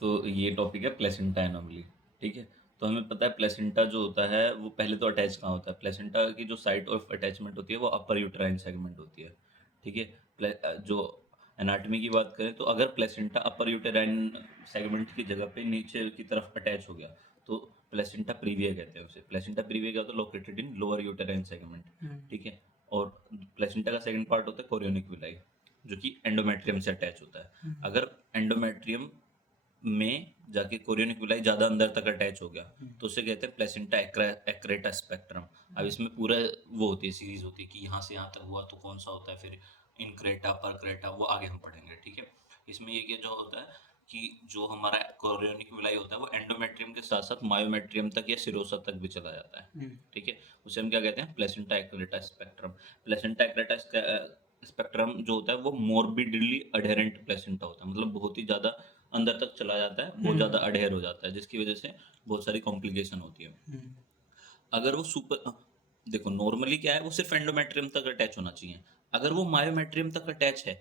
तो ये टॉपिक है प्लेसेंटा एनोमली। ठीक है, तो हमें पता है प्लेसेंटा जो होता है वो पहले तो अटैच कहाँ होता है। प्लेसेंटा की जो साइट ऑफ अटैचमेंट होती है वो अपर यूटेराइन सेगमेंट होती है। ठीक है, जो एनाटॉमी की बात करें तो अगर प्लेसेंटा अपर यूटेराइन सेगमेंट की जगह पे नीचे की तरफ अटैच हो गया तो प्लेसेंटा प्रीविया कहते हैं उसे। प्लेसेंटा प्रीविया क्या होता है? Located in lower uterine segment. ठीक है, और प्लेसेंटा का सेकंड पार्ट होता है कोरियोनिक विलाई जो कि एंडोमेट्रियम से अटैच होता है। अगर एंडोमेट्रियम में जाके कोरियोनिक विलाई ज़्यादा अंदर तक अटैच हो गया तो उसे कहते हैं प्लेसेंटा एक्रेटा स्पेक्ट्रम। अब इसमें पूरा वो होती है, सीरीज होती है कि यहाँ से यहाँ तक हुआ तो कौन सा होता है, फिर इनक्रेटा परक्रेटा, वो आगे हम पढ़ेंगे। ठीक है, इसमें ये जो होता है कि जो हमारा कोरियोनिक विलाई होता है वो एंडोमेट्रियम के साथ साथ मायोमेट्रियम तक या सिरोसा तक भी चला जाता है। ठीक है, उसे हम क्या कहते हैं? Placenta accreta spectrum. Placenta accreta spectrum जो होता है वो मोर्बिडली अडेरेंट प्लेसेंटा होता है, मतलब बहुत ही ज़्यादा अंदर तक चला जाता है, बहुत ज़्यादा अडेयर हो जाता है, जिसकी वजह से बहुत सारी कॉम्प्लिकेशन होती है। अगर वो देखो नॉर्मली क्या है, वो सिर्फ एंडोमेट्रियम तक अटैच होना चाहिए। अगर वो मायोमेट्रियम तक अटैच है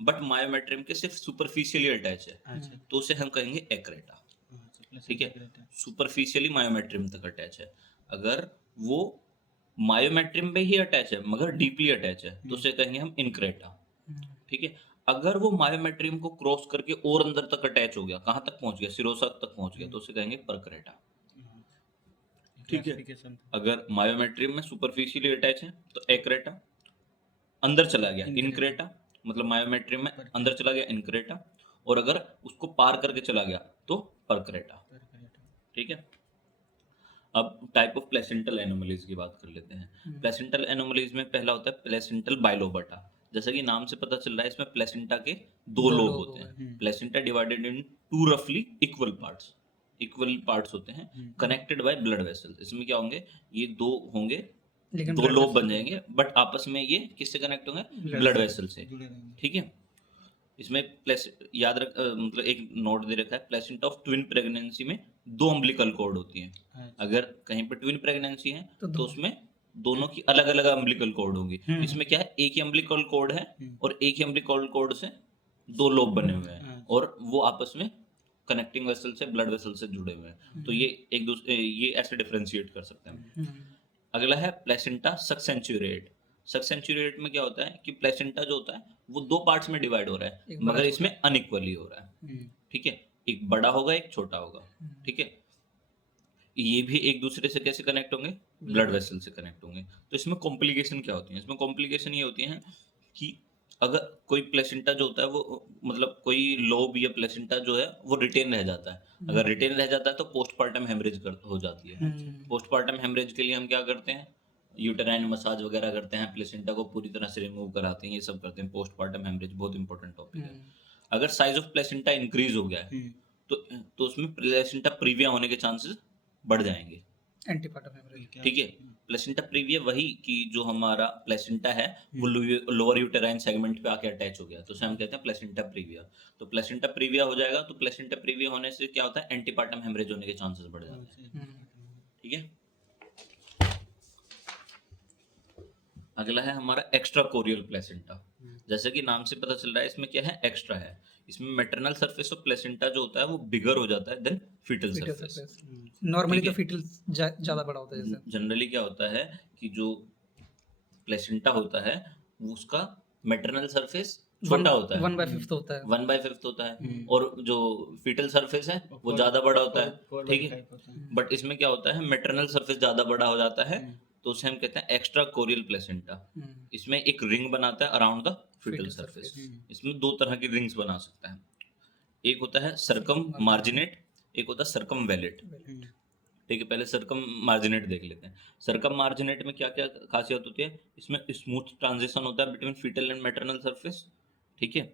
बट मायोमेट्रियम के सिर्फ सुपरफिशियली अटैच है तो उसे हम कहेंगे एक्रेटा। ठीक है, सुपरफिशियली मायोमेट्रियम तक अटैच है। अगर वो मायोमेट्रियम पे ही अटैच है मगर डीपली अटैच है तो उसे कहेंगे हम इनक्रेटा। ठीक है, अगर वो मायोमेट्रियम को क्रॉस करके और अंदर तक अटैच हो गया, कहाँ तक पहुंच गया? सिरोसा तक पहुंच गया, तो उसे कहेंगे परक्रेटा। ठीक है, अगर मायोमेट्रियम में सुपरफिशियली अटैच है तो एक्रेटा, अंदर चला गया इनक्रेटा, मतलब मायोमेट्रियम में अंदर चला गया इनक्रेटा, और अगर उसको पार करके चला गया तो परक्रेटा। ठीक है, अब टाइप ऑफ प्लेसेंटल एनोमलीज की बात कर लेते हैं। प्लेसेंटल एनोमलीज में पहला होता है प्लेसेंटल बाइलोबटा। जैसा कि नाम से पता चल रहा है, इसमें प्लेसेंटा के दो लोब होते हैं। प्लेसेंटा डिवाइडेड इन टू रफली इक्वल पार्ट्स होते हैं, कनेक्टेड बाय ब्लड वेसल्स। इसमें क्या होंगे? ये दो होंगे, दो लोब बन जाएंगे, बट आपस में ये किससे कनेक्ट होंगे? ब्लड वेसल से। ठीक है, इसमें मतलब एक नोट दे रखा है, प्लेसेंटा ऑफ ट्विन प्रेगनेंसी में दो अम्बिलिकल कॉर्ड होती हैं। अगर कहीं पर ट्विन प्रेगनेंसी है तो उसमें दोनों की अलग अलग अम्बिलिकल कॉर्ड होंगी। इसमें क्या है, एक ही अम्बिलिकल कॉर्ड है और एक ही अम्बिलिकल कॉर्ड से दो लोब बने हुए हैं और वो आपस में कनेक्टिंग वेसल से, ब्लड वेसल से जुड़े हुए हैं। तो ये एक दूसरे, ये ऐसे डिफरेंशिएट कर सकते हैं। अगला है प्लेसेंटा सक्सेंचुरेट। सक्सेंचुरेट में क्या होता है कि प्लेसेंटा जो होता है वो दो पार्ट्स में डिवाइड हो रहा है मगर इसमें अनइक्वली हो रहा है। ठीक है, एक बड़ा होगा एक छोटा होगा। ठीक है, ये भी एक दूसरे से कैसे कनेक्ट होंगे? ब्लड वेसल से कनेक्ट होंगे। तो इसमें कॉम्प्लिकेशन क्या होती है? इसमें कॉम्प्लिकेशन ये होती है कि अगर कोई प्लेसेंटा जो होता है वो, मतलब कोई लोब या प्लेसेंटा जो है वो रिटेन रह जाता है। अगर रिटेन रह जाता है तो पोस्टपार्टम हेमरेज हो जाती है। पोस्टपार्टम हेमरेज के लिए हम क्या करते हैं? यूटेराइन मसाज वगैरह करते हैं, प्लेसेंटा को पूरी तरह से रिमूव कराते हैं, ये सब करते हैं। पोस्टपार्टम हेमरेज बहुत इंपॉर्टेंट टॉपिक है। अगर साइज ऑफ प्लेसेंटा इंक्रीज हो गया है तो उसमें प्लेसेंटा प्रीविया होने के चांसेस बढ़ जाएंगे। Antepartum haemorrhage. ठीक है, प्लेसेंटा प्रीविया वही कि जो हमारा प्लेसेंटा है वो लोअर यूटेराइन सेगमेंट पे आके अटैच हो गया तो उसे हम कहते हैं प्लेसेंटा प्रीविया। तो प्लेसेंटा प्रीविया हो जाएगा तो प्लेसेंटा प्रीविया होने से क्या होता है? एंटीपार्टम हेमरेज होने के चांसेस बढ़ जाते हैं। ठीक है, अगला है हमारा एक्स्ट्रा कोरियल प्लेसेंटा। जैसे कि नाम से पता चल रहा है, इसमें क्या है? एक्स्ट्रा है। इसमें मैटरनल सरफेस ऑफ प्लेसेंटा जो होता है वो बिगर हो जाता है देन फीटल सरफेस। नॉर्मली तो फीटल ज्यादा बड़ा होता है। जैसे जनरली क्या होता है कि जो प्लेसेंटा होता है उसका मैटरनल सरफेस छोटा होता है, 1/5 होता है। 1/5 होता है, और जो फीटल सरफेस है वो ज्यादा बड़ा होता है। ठीक है, बट इसमें क्या होता है? मैटरनल सरफेस ज्यादा बड़ा हो जाता है तो उसे हम कहते हैं एक्स्ट्रा कोरियल प्लेसेंटा। इसमें एक रिंग बनाता है अराउंड द फीटल सरफेस। इसमें दो तरह की रिंग्स बना सकता है, एक होता है सरकम मार्जिनेट, एक होता है सरकम वेलेट। ठीक है, पहले सरकम मार्जिनेट देख लेते हैं। सरकम मार्जिनेट में क्या क्या खासियत होती है? इसमें स्मूथ ट्रांजिशन होता है between foetal and maternal surface. ठीक है,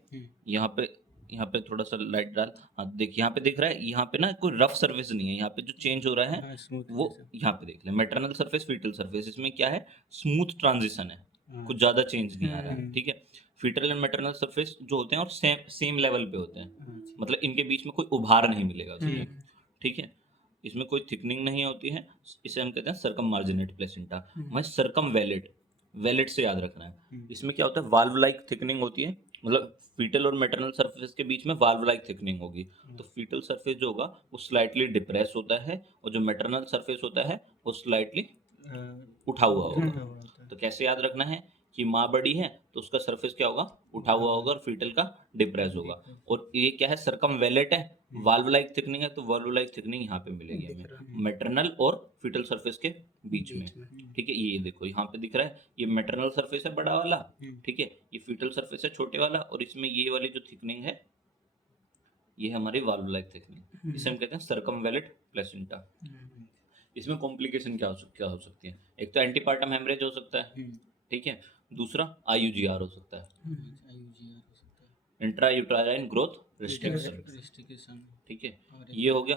यहाँ पे थोड़ा सा लाइट डाल। हाँ देख, यहाँ पे दिख रहा है, यहाँ पे ना कोई रफ सरफेस नहीं है, यहाँ पे जो चेंज हो रहा है वो यहाँ पे देख ले। मैटरनल सरफेस, फीटल सरफेस, इसमें क्या है? स्मूथ ट्रांजिशन है, कुछ ज्यादा चेंज नहीं आ रहा है। ठीक है, फीटल एंड मैटरनल सरफेस जो होते हैं और सेम लेवल पे होते हैं, मतलब इनके बीच में कोई उभार नहीं मिलेगा। ठीक है, इसमें कोई थिकनिंग नहीं होती है, इसे हम कहते हैं सरकम मार्जिनेट प्लेसेंटा। वहीं सरकम वेलेट, वेलेट से याद रखना है, इसमें क्या होता है? वाल्व लाइक थिकनिंग होती है मतलब फीटल और मैटरनल सरफेस के बीच में वाल्व लाइक थिकनिंग होगी। तो फीटल सरफेस जो होगा वो स्लाइटली डिप्रेस होता है और जो मैटरनल सरफेस होता है वो स्लाइटली उठा हुआ होगा। तो कैसे याद रखना है कि माँ बड़ी है तो उसका सरफेस क्या होगा, उठा हुआ होगा, और फीटल का डिप्रेस होगा। और ये क्या है, सरकमवेलेट है, वाल्व लाइक थिकनिंग है, तो वाल्व लाइक थिकनिंग यहाँ पे मिलेगी दिख हमें रहा मैटरनल और फीटल सरफेस के बीच में। ठीक है, ये देखो यहाँ पे दिख रहा है, ये मैटरनल सरफेस है बड़ा वाला, ठीक है, ये फीटल सरफेस है छोटे वाला, और इसमें ये वाली जो थिकनिंग है ये हमारी वाल्व लाइक थिकनिंग, इसे हम कहते हैं सरकमवेलेट प्लेसेंटा। इसमें कॉम्प्लिकेशन क्या हो सकती है, एक तो एंटीपार्टम हेमरेज हो सकता है, ठीक है, दूसरा IUGR हो सकता है, इंट्रा यूट्राइन ग्रोथ रिस्ट्रिक्शन, ठीक है, ये हो गया।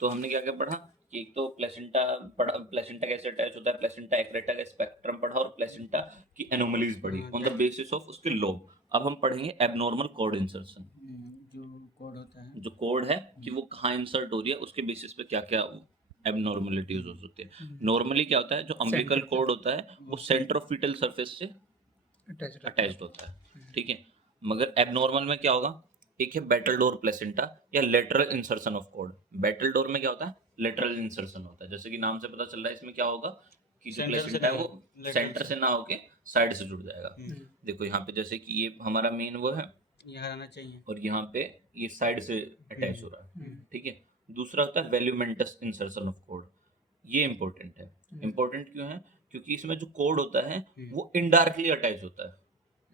तो हमने क्या क्या पढ़ा कि एक तो प्लेसेंटा पढ़ा, प्लेसेंटा कैसे अटैच होता है, प्लेसेंटा एक्रेटा का स्पेक्ट्रम पढ़ा, और प्लेसेंटा की एनोमलीज पढ़ी ऑन द बेसिस ऑफ उसके लोब। अब हम पढ़ेंगे एबनॉर्मल कॉर्ड इंसर्शन, जो कोड है कि वो कहाँ इंसर्ट हो रही है, उसके बेसिस पे क्या क्या एबनॉर्मलिटीज हो सकती है। नॉर्मली क्या होता है, जो अम्बिलिकल कॉर्ड होता है वो सेंटर ऑफ फीटल सरफेस से अटैच्ड होता है, ठीक है। मगर एबनॉर्मल में क्या होगा, एक है बैटलडोर प्लेसेंटा या लेटरल इंसर्शन ऑफ कॉर्ड। बैटलडोर में क्या होता है, लेटरल इंसर्शन होता है, जैसे कि नाम से पता चल रहा है, इसमें क्या होगा कि जो प्लेसेंटा है वो सेंटर से ना होके साइड से जुड़ जाएगा। देखो यहाँ पे जैसे कि ये हमारा मेन वो है, यहाँ रहना चाहिए, और यहाँ पे ये साइड से अटैच हो रहा है, ठीक है। दूसरा होता है वेल्यूमेंटस इंसर्शन ऑफ कोड, ये इंपॉर्टेंट है। इंपॉर्टेंट क्यों है, क्योंकि इसमें जो कोड होता है वो इनडायरेक्टली अटैच होता है,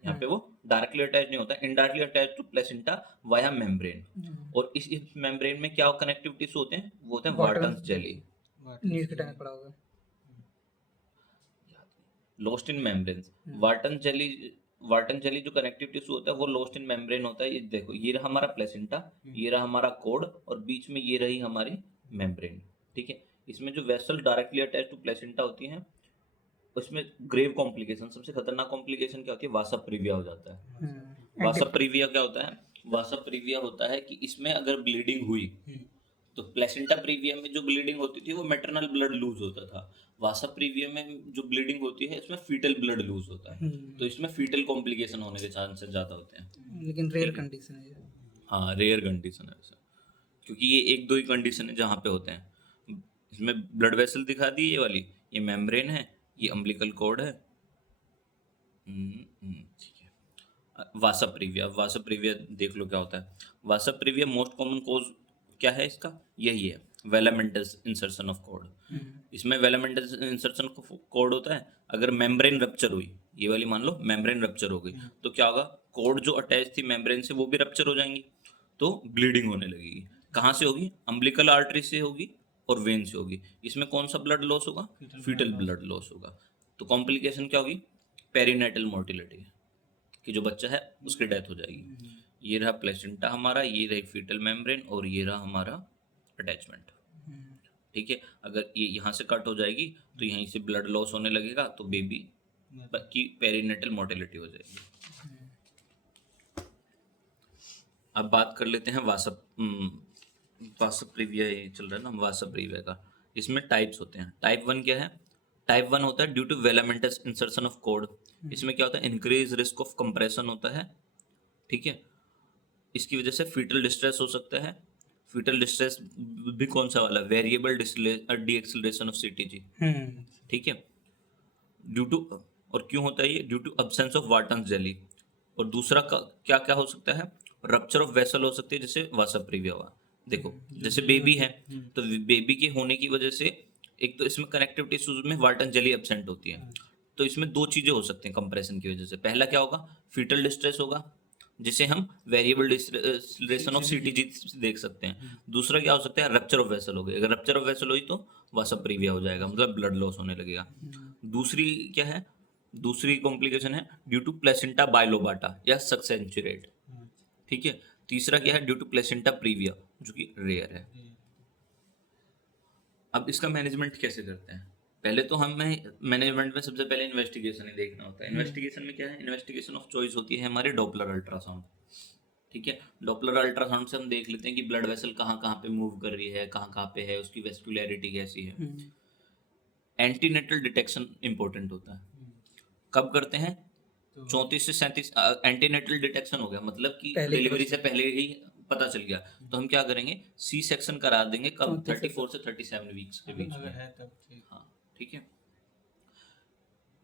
यहाँ पे वो डायरेक्टली अटैच नहीं होता, indirectly attach to placenta via membrane. और इस मेम्ब्रेन में क्या कनेक्टिव टिश्यू होते हैं, वो होते हैं वाटन्स जेली, नीट के टाइम पड़ा होगा, लोस्ट इन मेम्ब्रेन। वाटन जेली जो कनेक्टिव टिश्यू होता है वो लोस्ट इन मेम्ब्रेन होता है। ये देखो, ये रहा हमारा प्लेसेंटा, ये रहा हमारा कोड, और बीच में ये रही हमारी मेम्ब्रेन, ठीक है। इसमें जो vessel directly attach to placenta होती हैं, उसमें ग्रेव कॉम्प्लिकेशन, सबसे खतरनाक कॉम्प्लिकेशन क्या होती है, वासा प्रीविया हो जाता है। वासा प्रीविया क्या होता है, वासा प्रीविया होता है कि इसमें अगर ब्लीडिंग हुई तो प्लेसेंटा प्रीविया में जो ब्लीडिंग होती थी वो मैटरनल ब्लड लूज होता था, वासा प्रीविया में जो ब्लीडिंग होती है इसमें फीटल ब्लड लूज होता है। तो इसमें फीटल कॉम्प्लिकेशन होने के चांसेस ज़्यादा होते हैं, लेकिन रेयर कंडीशन है ये। हाँ, रेयर कंडीशन है ऐसा, क्योंकि ये एक दो ही कंडीशन है जहाँ पे होते हैं। इसमें ब्लड वेसल दिखा दी ये वाली, ये मेम्ब्रेन है, ये अम्बिलिकल कॉर्ड है, ठीक है। वासा प्रीविया, वासा प्रीविया देख लो क्या होता है। वासा प्रीविया मोस्ट कॉमन कोज क्या है इसका, यही है वेलामेंटस इंसर्शन ऑफ कॉर्ड। इसमें वेलामेंटस इंसर्शन कॉर्ड होता है, अगर मेम्ब्रेन रप्चर हुई, ये वाली मान लो मेम्ब्रेन रप्चर हो गई, तो क्या होगा, कॉर्ड जो अटैच थी मेम्ब्रेन से वो भी रप्चर हो जाएंगी, तो ब्लीडिंग होने लगेगी। कहाँ से होगी, अम्बिलिकल आर्टरी से होगी और वेन से होगी। इसमें कौन सा ब्लड लॉस होगा, फीटल ब्लड लॉस होगा। तो कॉम्प्लिकेशन क्या होगी, पेरीनेटल मोर्टिलिटी, कि जो बच्चा है उसकी डेथ हो जाएगी। ये रहा प्लेसेंटा हमारा, ये रही फीटल मेम्ब्रेन, और ये रहा हमारा अटैचमेंट, ठीक है। अगर ये यहाँ से कट हो जाएगी तो यहीं से ब्लड लॉस होने लगेगा, तो बेबी की पेरीनेटल मोर्टिलिटी हो जाएगी। अब बात कर लेते हैं वासप प्रीविया, ये चल रहा है ना वासप प्रीविया का। इसमें टाइप्स होते हैं। टाइप 1 क्या है, टाइप 1 होता है due to velamentous insertion of cord. इसमें क्या होता है, इंक्रीज रिस्क ऑफ कंप्रेशन होता है, ठीक है। इसकी वजह से फीटल डिस्ट्रेस हो सकता है। फीटल डिस्ट्रेस भी कौन सा वाला, वेरिएबल डीएक्सेलरेशन ऑफ सीटीजी, ठीक है, ड्यू टू, और क्यों होता है ये, due to absence of Wharton's jelly. और दूसरा क्या क्या हो सकता है, रप्चर ऑफ वेसल हो सकती है, जैसे वासा प्रीविया हुआ। देखो जैसे बेबी है, तो बेबी के होने की वजह से एक तो इसमें कनेक्टिव टिश्यूज में वाटन जेली एब्सेंट होती है, तो इसमें दो चीजें हो सकती हैं कंप्रेशन की वजह से। पहला क्या होगा, फीटल डिस्ट्रेस होगा, जिसे हम वेरिएबल डिस्टिलेशन ऑफ सीटीजी देख सकते हैं। दूसरा क्या हो सकता है, रप्चर ऑफ वेसल हो गई। अगर रप्चर ऑफ वेसल हुई तो वासा प्रीविया हो जाएगा, मतलब ब्लड लॉस होने लगेगा। दूसरी क्या है, दूसरी कॉम्प्लिकेशन है ड्यू टू प्लेसेंटा बाइलोबाटा या सक्सेंचुरेट, ठीक है। तीसरा क्या है, ड्यू टू प्लेसेंटा प्रीविया, जो कि रेयर है। अब इसका मैनेजमेंट कैसे करते हैं, पहले तो हमें मैनेजमेंट में सबसे पहले इन्वेस्टिगेशन ही देखना होता है। इन्वेस्टिगेशन में क्या है, इन्वेस्टिगेशन ऑफ चॉइस होती है हमारे डॉपलर अल्ट्रासाउंड, ठीक है। डॉपलर अल्ट्रासाउंड से हम देख लेते हैं कि ब्लड वेसल कहाँ कहाँ पे मूव कर रही है, कहाँ कहाँ पे है, उसकी वेस्कुलैरिटी कैसी है। एंटीनेटल डिटेक्शन इंपॉर्टेंट होता है, कब करते हैं, 34 से 37 एंटीनेटल डिटेक्शन हो गया, मतलब कि पहले ही डिलीवरी पता से पहले ही पता चल गया। तो हम क्या करेंगे, सी सेक्शन करा देंगे कब, 34 से 34 से 37 वीक्स के बीच अगर में। है तब ठीक। हाँ ठीक है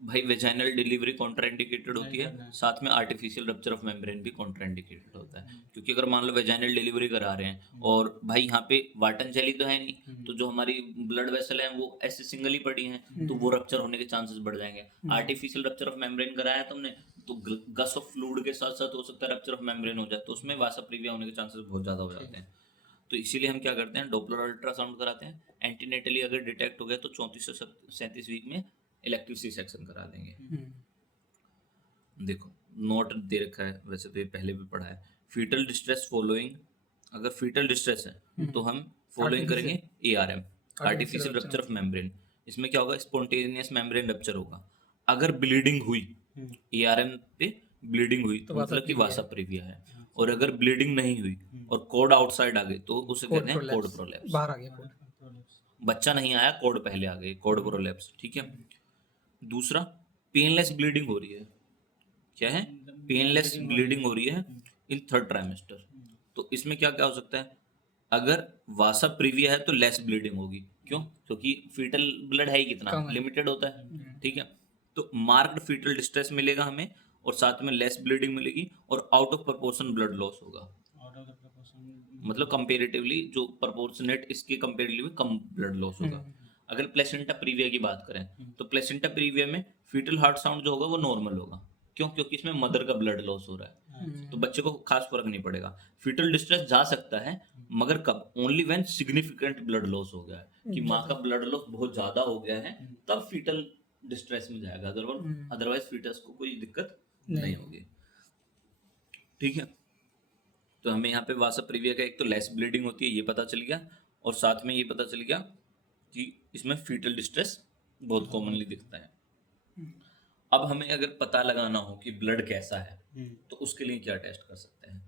भाई। वेजाइनल डिलीवरी कॉन्ट्राइंडिकेटेड होती नहीं है, करना है। साथ में आर्टिफिशियल रप्चर ऑफ मेम्ब्रेन भी कॉन्ट्राइंडिकेटेड होता है। क्योंकि अगर मान लो वेजाइनल डिलीवरी करा रहे हैं और भाई यहाँ पे वाटन जेली तो है नहीं, तो जो हमारी ब्लड वेसल है वो ऐसे सिंगल ही पड़ी हैं, तो वो रप्चर होने के चांसेस बढ़ जाएंगे। आर्टिफिशियल रप्चर ऑफ मेम्ब्रेन कराया तुमने, तो गस ऑफ फ्लूइड के साथ साथ हो सकता है रप्चर ऑफ मेम्ब्रेन हो जाए, तो उसमें वासा प्रीविया होने के चांसेस बहुत ज़्यादा हो जाते हैं। तो इसीलिए हम क्या करते हैं, डॉपलर अल्ट्रासाउंड कराते हैं। एंटीनेटली अगर डिटेक्ट हो गया तो 34 से 37 वीक में इलेक्टिव सी सेक्शन करा देंगे। देखो नोट दे रखा है, वैसे तो ये पहले भी पढ़ा है। फीटल डिस्ट्रेस फॉलोइंग, अगर फीटल डिस्ट्रेस है तो हम फॉलोइंग करेंगे ARM, artificial rupture of membrane. इसमें क्या होगा, स्पॉन्टेनियस मेम्ब्रेन रप्चर होगा। अगर ब्लीडिंग हुई, ARM पे ब्लीडिंग हुई तो मतलब कि वासा प्रीविया है। और अगर ब्लीडिंग नहीं हुई और कोड आउटसाइड आ गई तो उसे कहते हैं कोड प्रोलैप्स। बाहर आ गया कोड। बच्चा नहीं आया, कोड पहले आ गई, कोड प्रोलैप्स। ठीक है। दूसरा, पेनलेस ब्लीडिंग हो रही है। क्या है, पेनलेस ब्लीडिंग हो रही है इन थर्ड ट्राइमेस्टर। तो इसमें क्या क्या हो सकता है, अगर वासा प्रीविया है तो लेस ब्लीडिंग होगी। क्यों, क्योंकि फीटल ब्लड है ही कितना, लिमिटेड होता है। ठीक है। तो मार्क्ड फीटल डिस्ट्रेस मिलेगा हमें, और साथ में लेस ब्लीडिंग मिलेगी, और out of proportion blood loss होगा। मतलब कंपेरेटिवली जो प्रोपोर्शनेट इसके कंपेरेटिवली कम ब्लड लॉस होगा। अगर प्लेसेंटा प्रीविया की बात करें तो प्लेसेंटा प्रीविया में फीटल हार्ट साउंड जो होगा वो नॉर्मल होगा। क्यों, क्योंकि इसमें मदर का ब्लड लॉस हो रहा है, तो बच्चे को खास फर्क नहीं पड़ेगा। फीटल डिस्ट्रेस जा सकता है, मगर कब, only when significant blood loss हो गया है, कि माँ का ब्लड लॉस बहुत ज्यादा हो गया है, तब फीटल डिस्ट्रेस में जाएगा। अदरवाइज फीटस को कोई दिक्कत नहीं होगी। ठीक है। तो हमें यहाँ पे वासा प्रीविया का एक तो लेस ब्लीडिंग होती है, ये पता चल गया, और साथ में ये पता चल गया कि इसमें फीटल डिस्ट्रेस बहुत कॉमनली दिखता है। अब हमें अगर पता लगाना हो कि ब्लड कैसा है तो उसके लिए क्या टेस्ट कर सकते हैं।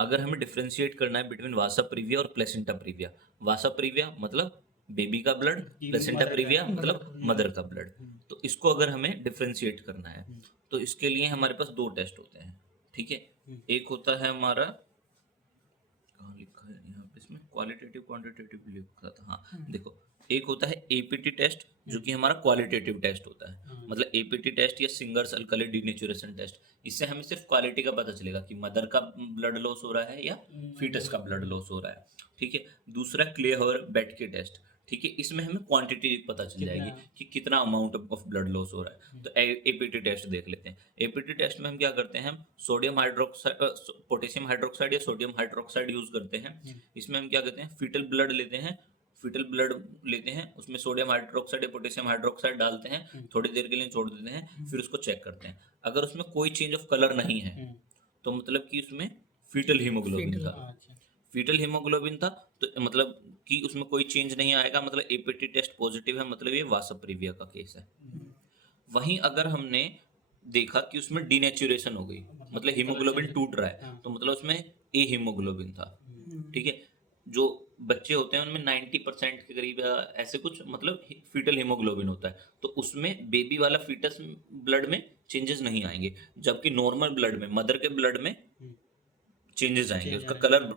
अगर हमें डिफ्रेंशिएट करना है बिटवीन वासा प्रीविया और प्लेसेंटा प्रीविया, वासा प्रीविया मतलब बेबी का ब्लड, प्लेसेंटा प्रीविया मतलब मदर का ब्लड, तो इसको अगर हमें डिफ्रेंशिएट करना है तो इसके लिए हमारे पास दो टेस्ट होते हैं। ठीक है। एक होता है हमारा, कहाँ लिखा है यहाँ पे, इसमें क्वालिटेटिव क्वांटिटेटिव लिखा था। हाँ देखो, एक होता है APT टेस्ट, जो कि हमारा क्वालिटेटिव टेस्ट होता है। मतलब APT टेस्ट या सिंगर्स अल्कली डीनेचुरेशन टेस्ट, इससे हमें सिर्फ क्वालिटी का पता चलेगा कि मदर का ब्लड लॉस हो रहा है या फीटस का ब्लड लॉस हो रहा है। ठीक है। दूसरा क्लियर बेटके टेस्ट। ठीक है, इसमें हमें क्वांटिटी पता चल जाएगी कि कितना अमाउंट ऑफ ब्लड लॉस हो रहा है। तो APT टेस्ट देख लेते हैं। APT टेस्ट में हम क्या करते हैं, हम सोडियम हाइड्रोक्साइड, पोटेशियम हाइड्रोक्साइड या सोडियम हाइड्रोक्साइड यूज करते हैं। इसमें हम क्या करते हैं, फीटल ब्लड लेते हैं, फीटल ब्लड लेते हैं, उसमें सोडियम हाइड्रोक्साइड या पोटेशियम हाइड्रोक्साइड डालते हैं, थोड़ी देर के लिए छोड़ देते हैं, फिर उसको चेक करते हैं। अगर उसमें कोई चेंज ऑफ कलर नहीं है तो मतलब कि उसमें फीटल हीमोग्लोबिन था। फीटल हीमोग्लोबिन था तो मतलब कि उसमें कोई चेंज नहीं आएगा, मतलब APT टेस्ट पॉजिटिव है, मतलब ये वासा प्रीविया का केस है। वहीं अगर हमने देखा कि उसमें डीनेचुरेशन हो गई, मतलब हीमोग्लोबिन टूट रहा है, तो मतलब उसमें ए हीमोग्लोबिन था। ठीक है। जो बच्चे होते हैं उनमें 90% के करीब ऐसे कुछ मतलब फीटल हीमोग्लोबिन होता है, तो उसमें बेबी वाला फीटस ब्लड में चेंजेस नहीं आएंगे, जबकि नॉर्मल ब्लड में, मदर के ब्लड में चेंजेस आएंगे, उसका कलर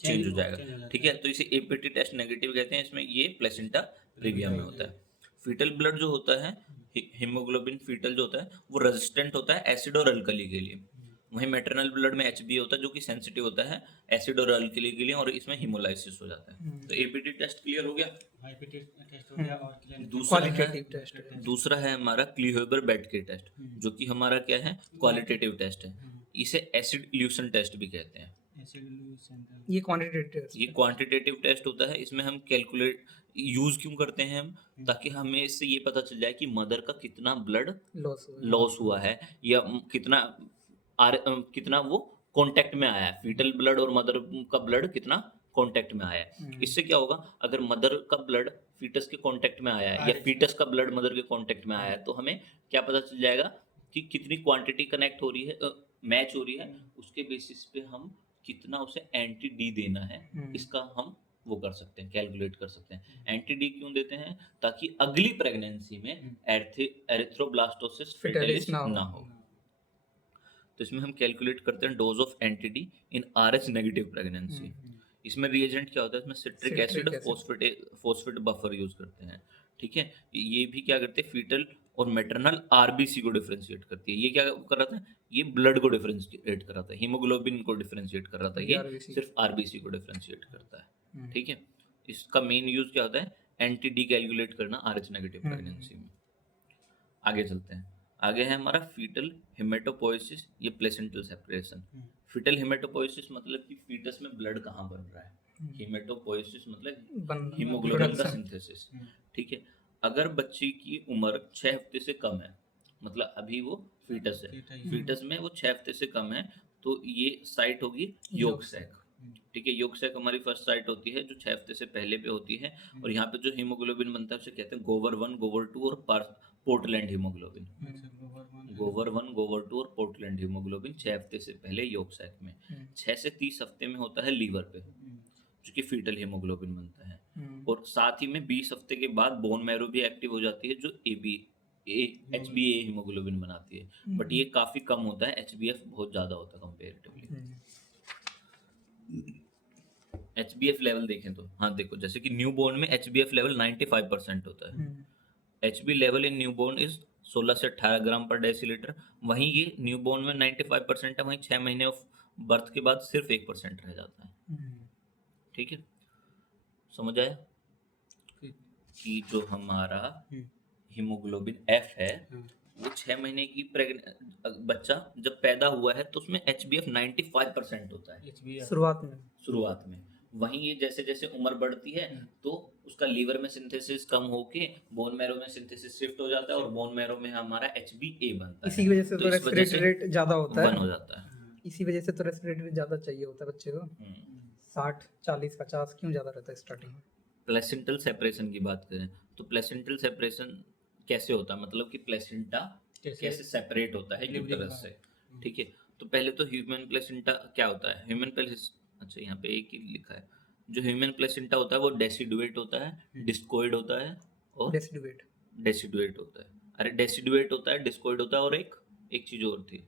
चेंज हो जाएगा। ठीक है। तो इसे APT टेस्ट नेगेटिव कहते हैं। इसमें ये प्लेसेंटा प्रीविया में होता है। फीटल ब्लड जो होता है, हीमोग्लोबिन फीटल जो होता है वो रेजिस्टेंट होता है एसिड और अल्कली के लिए। वहीं मैटरनल ब्लड में HB होता है जो कि सेंसिटिव होता है एसिड और अल्कली के लिए, और इसमें हीमोलाइसिस हो जाता है। तो APT टेस्ट क्लियर हो गया। दूसरा है हमारा क्लीहोबर बेटके टेस्ट, जो कि हमारा क्या है, क्वालिटेटिव टेस्ट है। इसे एसिड इल्यूशन टेस्ट भी कहते हैं। ये क्वांटिटेटिव टेस्ट होता है। इसमें हम कैलकुलेट यूज क्यों करते हैं हम, ताकि हमें इससे ये पता चल जाए कि मदर का कितना ब्लड लॉस हुआ है, या कितना वो कांटेक्ट में आया है, फीटल ब्लड और मदर का ब्लड कितना कांटेक्ट में आया है। इससे क्या होगा, अगर मदर का ब्लड फीटस के कांटेक्ट में आया है या फीटस का ब्लड मदर के कांटेक्ट में आया है, तो हमें क्या पता चल जाएगा कि कितनी क्वांटिटी कनेक्ट हो रही है, मैच हो रही है। उसके बेसिस पे हम कितना उसे एंटी डी देना है, इसका हम वो कर सकते हैं, कैलकुलेट कर सकते हैं। एंटी डी क्यों देते हैं, ताकि अगली प्रेगनेंसी में एरिथ्रोब्लास्टोसिस फेटालिस ना हो। तो इसमें हम कैलकुलेट करते हैं dose of anti D in RH negative pregnancy. इसमें रिएजेंट क्या होता है, इसमें सिट्रिक एसिड और फोस्फेट बफर यूज करते हैं। ठीक है, ये भी क्या करते हैं, फीटल और मैटरनल RBC को डिफरेंशिएट करती है। ये क्या कर रहा था, ये ब्लड को डिफरेंशिएट कर रहा था, हीमोग्लोबिन को डिफरेंशिएट कर रहा था, ये सिर्फ RBC को डिफरेंशिएट करता है। ठीक है, इसका मेन यूज क्या होता है, एंटीडी कैलकुलेट करना RH नेगेटिव प्रेगनेंसी में। आगे चलते हैं, आगे है हमारा फीटल हेमेटोपोइसिस, ये प्लेसेंटल सेपरेशन। फीटल हेमेटोपोइसिस मतलब कि फीटस में ब्लड कहाँ बन रहा है, हेमेटोपोइसिस मतलब हीमोग्लोबिन का सिंथेसिस। ठीक है, अगर बच्चे की उम्र 6 हफ्ते से कम है, मतलब अभी वो फीटस है, फीटस में वो 6 हफ्ते से कम है, तो ये साइट होगी योग सैक। ठीक है, योग सैक हमारी फर्स्ट साइट होती है जो 6 हफ्ते से पहले पे होती है, और यहाँ पे जो हीमोग्लोबिन बनता है उसे कहते हैं गोवर 1, गोवर 2 और पोर्टलैंड हीमोग्लोबिन। गोवर 1, गोवर 2 और पोर्टलैंड हीमोग्लोबिन 6 हफ्ते से पहले योग सैक में। 6 से 30 हफ्ते में होता है लीवर पे, जो कि फीटल हीमोग्लोबिन बनता है। और साथ ही में 20 हफ्ते के बाद बोन मैरो भी एक्टिव हो जाती है, जो HbA हीमोग्लोबिन बनाती है, बट ये काफ़ी कम होता है, HbF बहुत ज़्यादा होता है कंपेरेटिवली। HbF लेवल देखें तो, हाँ देखो, जैसे कि न्यू बोर्न में HbF लेवल 95% होता है। HB level in new born is 16 से 18 ग्राम पर डेसीलीटर। वहीं ये न्यू बोर्न में 95% है, वहीं 6 महीने ऑफ बर्थ के बाद सिर्फ 1% रह जाता है। ठीक है, समझ आया कि जो हमारा हीमोग्लोबिन F है, वो 6 महीने की बच्चा जब पैदा हुआ है तो उसमें HbF 95% होता है शुरुआत में। वहीं ये जैसे जैसे उम्र बढ़ती है तो उसका लीवर में सिंथेसिस कम होके बोन मैरो में सिंथेसिस शिफ्ट हो जाता है, और बोन मैरो में हमारा HbA बनता है। इसी वजह से तो रेस्पिरेटरी रेट ज्यादा होता है, 1 हो जाता है। इसी वजह से तो रेस्पिरेटरी रेट ज्यादा चाहिए होता है बच्चे को। 60, 40, 50 क्यों ज्यादा रहता है स्टार्टिंग में? प्लेसेंटल सेपरेशन की बात करें तो प्लेसेंटल सेपरेशन कैसे होता है, मतलब कि प्लेसेंटा कैसे सेपरेट होता है यूटरस से। ठीक है, तो पहले तो ह्यूमन प्लेसेंटा क्या होता है, अच्छा यहाँ पे एक ही लिखा है, जो ह्यूमन प्लेसेंटा होता है वो डेसिडुएट होता है, डिस्कोइड होता है और डेसिडुएट होता है। अरे डेसिडुएट होता है, डिस्कोइड होता है, और एक चीज और थी,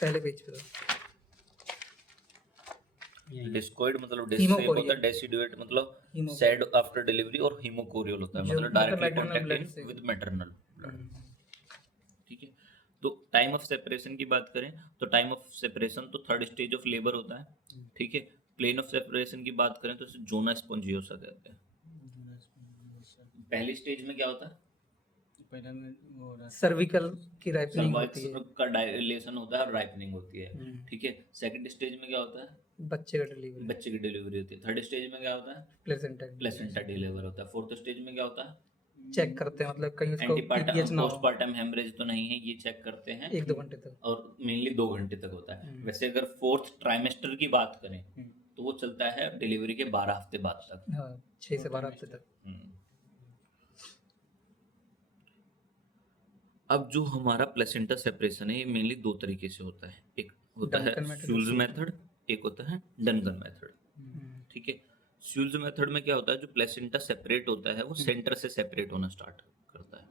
पहले पेज पे डिस्कोइड मतलब होता है, डेसिडुएट मतलब सैड आफ्टर डिलीवरी, और हीमोकोरियल होता है मतलब directly contact with maternal blood. ठीक है, तो टाइम ऑफ सेपरेशन की बात करें तो टाइम ऑफ सेपरेशन तो 3rd स्टेज ऑफ लेबर होता है। ठीक है, प्लेन ऑफ सेपरेशन की बात करें तो इसे जोना स्पॉन्जियोसा कहते हैं। पहली स्टेज में क्या होता है, सर्विकल की राइपनिंग होती है, का डायलेशन होता है और राइपनिंग होती है। ठीक है, सेकंड स्टेज में क्या होता है, बच्चे की डिलीवरी होती है। 3rd स्टेज में क्या होता है, प्लेसेंटा डिलीवर होता है। 4th स्टेज में क्या होता है, चेक करते हैं, मतलब कहीं उसको पीपीएच ना हो, पोस्टपार्टम हेमरेज तो नहीं है, ये चेक करते हैं 1-2 घंटे तक, और मेनली 2 घंटे तक होता है। वैसे अगर 4th ट्राइमेस्टर की बात करें तो वो चलता है डिलीवरी के 12 हफ्ते बाद तक। 6 से 12 हफ्ते तक। अब जो हमारा प्लेसेंटा सेपरेशन है ये मेनली 2 तरीके से होता है, एक होता है शूल्स मेथड, एक होता है डनगन मेथड। ठीक है, शूल्स मेथड में क्या होता है, जो प्लेसेंटा सेपरेट होता है वो सेंटर से सेपरेट होना स्टार्ट करता है।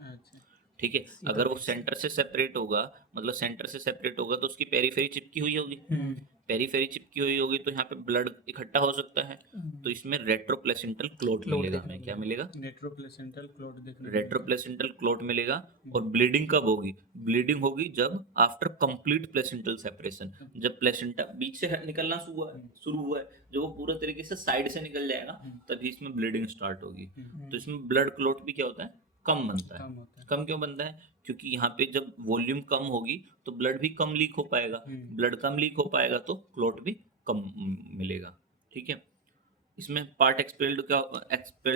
ठीक है, अगर वो सेंटर से सेपरेट होगा, मतलब सेंटर से सेपरेट होगा तो उसकी पेरीफेरी चिपकी हुई होगी, पेरीफेरी चिपकी हुई होगी तो यहाँ पे ब्लड इकट्ठा हो सकता है, तो इसमें रेट्रोप्लेसेंटल क्लोट मिलेगा। हमें क्या मिलेगा, रेट्रोप्लेसेंटल क्लोट मिलेगा। और ब्लीडिंग कब होगी, ब्लीडिंग होगी जब आफ्टर कंप्लीट प्लेसेंटल सेपरेशन, जब प्लेसेंटा बीच से निकलना शुरू हुआ है, जब वो पूरा तरीके से साइड से निकल जाएगा तभी इसमें ब्लीडिंग स्टार्ट होगी। तो इसमें ब्लड क्लोट भी क्या होता है, कम बनता है। कम क्यों बनता है, क्योंकि यहाँ पे जब वॉल्यूम कम होगी तो ब्लड भी कम लीक हो पाएगा, ब्लड कम लीक हो पाएगा तो क्लोट भी कम मिलेगा। ठीक है, इसमें part expelled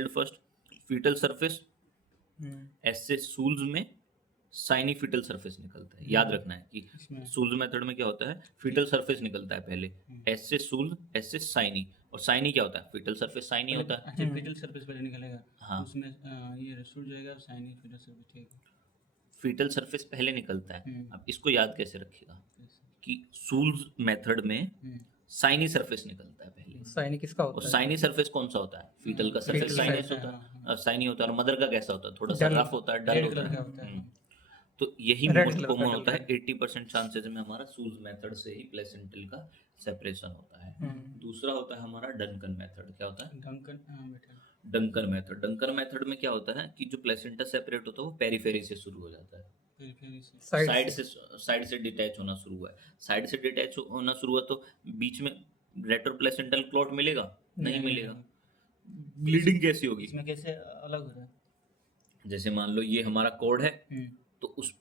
first foetal surface, ऐसे सूल्स में साइनी फीटल सरफेस निकलता है। याद रखना है कि सूल्स मेथड में क्या होता है, फीटल सरफेस निकलता है पहले, ऐसे सूल ऐसे साइनी, और साइनी क्या होता है, फीटल सरफेस साइनी होता है। अच्छा, फीटल सरफेस पहले निकलेगा, हाँ, उसमें ये रसूल जाएगा, साइनी फीटल सरफेस। ठीक है, फीटल सरफेस पहले निकलता है। अब इसको याद कैसे रखिएगा कि सूल्स मेथड में साइनी सरफेस निकलता है पहले, साइनी किसका और होता है? साइनी सरफेस कौन सा होता है? फीटल का सरफेस Fetal साइनस surface, होता है, साइनी होता है। और मदर का कैसा होता है? थोड़ा सा Dull. रफ होता है, डल रेड होता कलर है। का होता है। तो यही Red मोस्ट कलर का, कॉमन dull होता है। red. 80% चांसेस में हमारा सूज मेथड से ही प्लेसेंटल का सेपरेशन होता है। हम्म। दूसरा होता है हमारा डंकन मेथड। क्या होता है? डंकन, हाँ बेटा। Duncan method. डंकन मेथड में क्या होता है कि जो प्लेसेंटा सेपरेट होता है वो पेरिफेरी से शुरू हो जाता है, पेरिफेरी से। साइड से डिटैच होना शुरू हुआ है। साइड से डिटैच होना शुरू हुआ तो बीच में रेट्रोप्लेसेंटल क्लॉट मिलेगा? नहीं मिलेगा। ब्लीडिंग कैसी होगी? इसमें कैसे अलग हो रहा है? जैसे मान लो ये हमारा कोड है, हम्म, तो उस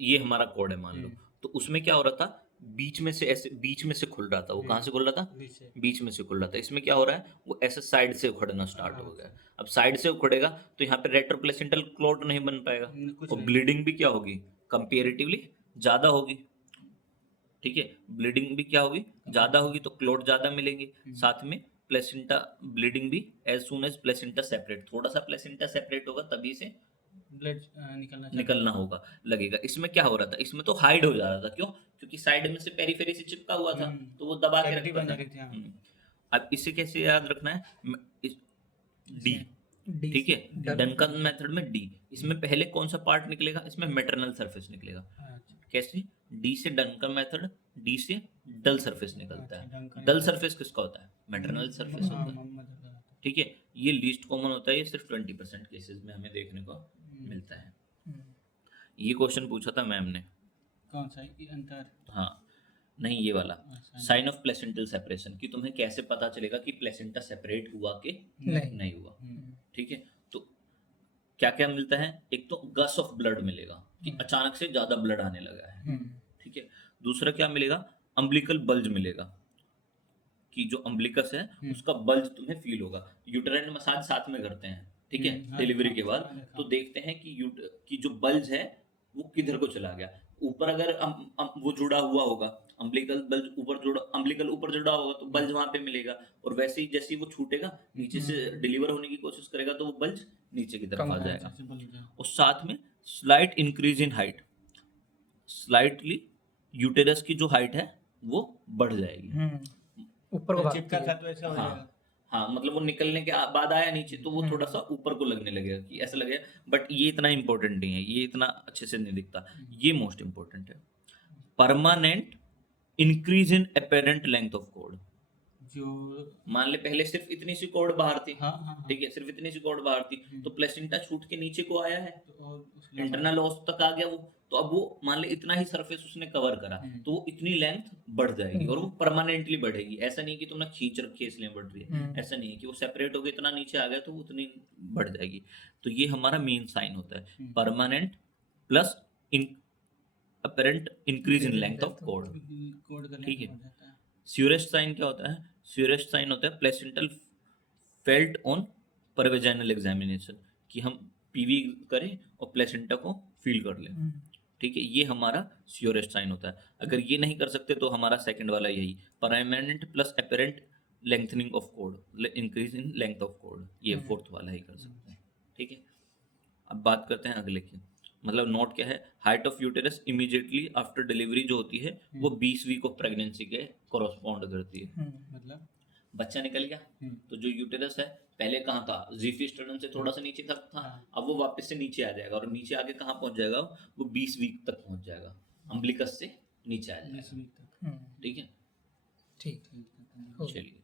ये हमारा कोड है मान लो, तो उसमें क्या हो रहा था? बीच में से ऐसे बीच में से खुल रहा था। वो कहाँ से खुल रहा था? बीच से। बीच में से खुल रहा था। इसमें क्या हो रहा है? वो ऐसे साइड से उखड़ना स्टार्ट हो गया। अब साइड से उखड़ेगा तो यहाँ पे रेट्रोप्लेसेंटल क्लॉट नहीं बन पाएगा कुछ और नहीं। ब्लीडिंग भी क्या होगी? कंपेरेटिवली ज़्यादा होगी। ठीक है, ब्लीडिंग भी क्या होगी? ज़्यादा होगी, तो क्लॉट ज़्यादा मिलेंगे। साथ में प्लेसेंटा ब्लीडिंग भी as soon as placenta separate, थोड़ा सा प्लेसेंटा सेपरेट होगा तभी से ब्लड निकलना चालू निकलना होगा लगेगा। इसमें क्या हो रहा था? इसमें तो हाइड हो जा रहा था। क्यों? क्योंकि साइड में से पेरीफेरी से चिपका हुआ था, तो वो दबा के कैविटी रखता बन था। जा रही थी, हाँ। अब इसे कैसे याद रखना है? डी, D ठीक है। dull. डंकन मेथड में डी, इसमें पहले कौन सा पार्ट निकलेगा? इसमें मेटरनल सरफेस निकलेगा। अच्छा, कैसे? डी से डंकन मेथड, डी से डल सरफेस निकलता है। डंकन डल सरफेस किसका होता है? मेटरनल सरफेस हाँ, होता है। ठीक है, ये लीस्ट कॉमन होता है। ये सिर्फ 20% केसेस में हमें देखने को मिलता है। हम्म। ये क्वेश्चन पूछा था मैम ने। कौन सा ये अंतर? हाँ, नहीं ये वाला, अच्छा, साइन ऑफ प्लेसेंटल सेपरेशन, कि तुम्हें कैसे पता चलेगा कि प्लेसेंटा सेपरेट हुआ कि नहीं हुआ। ठीक है, तो क्या क्या मिलता है? एक तो गस ऑफ ब्लड मिलेगा कि अचानक से ज्यादा ब्लड आने लगा है। ठीक है। दूसरा क्या मिलेगा? अम्बिलिकल बल्ज मिलेगा, कि जो अम्बिलिकस है उसका बल्ज तुम्हें फील होगा। यूटेराइन मसाज साथ में करते हैं, ठीक है, हाँ, डिलीवरी हाँ, के बाद, हाँ, तो देखते हैं कि जो बल्ज है वो किधर को चला गया। ऊपर अगर वो जुड़ा हुआ होगा, अम्बिलिकल बल्ज ऊपर जुड़ा, अम्बिलिकल ऊपर जुड़ा होगा तो बल्ज वहां पे मिलेगा। और वैसे ही जैसे ही वो छूटेगा, नीचे से डिलीवर होने की कोशिश करेगा, तो वो बल्ज नीचे की तरफ कम आ हो जाएगा। सबसे बड़ी जो- और साथ में slight increase in height, slightly uterus की जो हाइट है वो बढ़ जाएगी। ऊपर को भागती चिपका है। था तो ऐसा हो हाँ जाएगा। हाँ, मतलब वो निकलने के बाद आया नीचे, तो वो थोड़ा सा ऊपर को लगने लगेगा, कि ऐसा लगेगा। बट ये इतना इंपॉर्टेंट नहीं है, ये इतना अच्छे से नहीं दिखता। ये मोस्ट इंपॉर्टेंट है। Permanent increase in apparent length of cord. जो मान ले पहले सिर्फ इतनी सी कॉर्ड बाहर थी, हाँ, हाँ, हाँ। ठीक है, सिर्फ इतनी सी कॉर्ड बाहर थी, तो प्लेसेंटा छूट के नीचे को आया है, तो और उसके इंटरनल ऑस तक आ गया वो। तो अब वो मान ले इतना ही सरफेस उसने कवर करा, तो वो इतनी लेंथ बढ़ जाएगी और वो परमानेंटली बढ़ेगी। ऐसा नहीं कि तुमने खींच रखी है इसलिए बढ़ रही है, ऐसा नहीं है कि वो सेपरेट हो गया इतना नीचे आ गया तो वो उतनी बढ़ जाएगी। तो ये हमारा मेन साइन होता है, permanent plus in apparent increase in length of cord. Code का ठीक है। लेंथ बढ़ जाता है। स्यूरेस्ट साइन क्या होता है? स्यूरेस्ट साइन होता है प्लेसेंटल फेल्ट ऑन परवेजाइनल एग्जामिनेशन, कि हम पीवी करें और प्लेसेंटा को फील कर लें। ठीक है, ये हमारा स्योरेस्ट साइन होता है। अगर ये नहीं कर सकते तो हमारा सेकंड वाला यही, permanent plus apparent lengthening of cord, increase in length of cord, ये फोर्थ वाला ही कर सकते हैं। ठीक है, अब बात करते हैं अगले की। मतलब नोट क्या है? Height of uterus immediately after delivery जो होती है वो 20 वीक ऑफ प्रेगनेंसी के कॉरस्पॉन्ड करती है। मतलब बच्चा निकल गया, तो जो यूटेरस है पहले कहाँ था? जीफी स्टर्नम से थोड़ा सा नीचे तक था, अब वो वापस से नीचे आ जाएगा, और नीचे आके कहाँ पहुंच जाएगा? वो 20 वीक तक पहुंच जाएगा, अम्बिलिकस से नीचे आ जाएगा। 20 वीक तक। ठीक है, ठीक। ठीक है। चलिए।